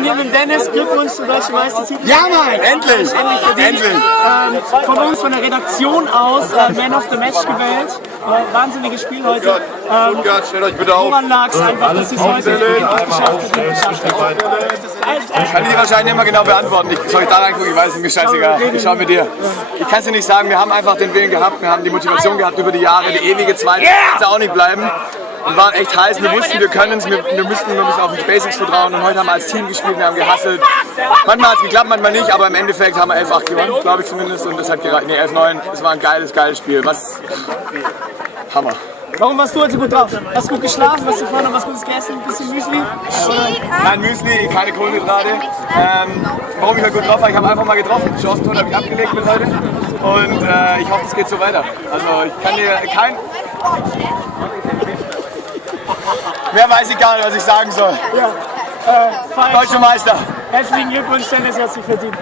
bin hier mit Dennis. Glückwunsch zum deutschen Meistertitel. Ja, Mann! Endlich! Endlich! Von uns, von der Redaktion aus, Man of the Match gewählt. Wahnsinniges Spiel heute. Stellt euch bitte auf. Woran lag es einfach, dass sie es heute geschafft haben? Ich kann die wahrscheinlich nicht mehr genau beantworten. Soll ich da reingucken? Ich weiß es, mir scheißegal. Ich schau mit dir. Ich kann es dir nicht sagen, wir haben einfach den Willen gehabt, wir haben die Motivation gehabt über die Jahre, die ewige zweite, die auch nicht bleiben. Wir waren echt heiß, wir wussten, wir können es, wir müssen auf die Basics vertrauen und heute haben wir als Team gespielt, wir haben gehustelt. Manchmal hat es geklappt, manchmal nicht, aber im Endeffekt haben wir 11-8 gewonnen, glaube ich zumindest, und das hat gereicht. Ne, 11-9, es war ein geiles Spiel. Hammer. Warum warst du heute gut drauf? Hast du gut geschlafen? Hast du vorhin noch was Gutes gegessen? Ein bisschen Müsli? Nein, Müsli, keine Kohlenhydrate. Warum ich heute gut drauf war, ich habe einfach mal getroffen. Chancentor habe ich abgelegt mit heute. Und ich hoffe, es geht so weiter. Also ich kann dir mehr weiß ich gar nicht, was ich sagen soll. Ja. Deutscher Meister. Herzlichen Glückwunsch, Dennis, herzlich verdient.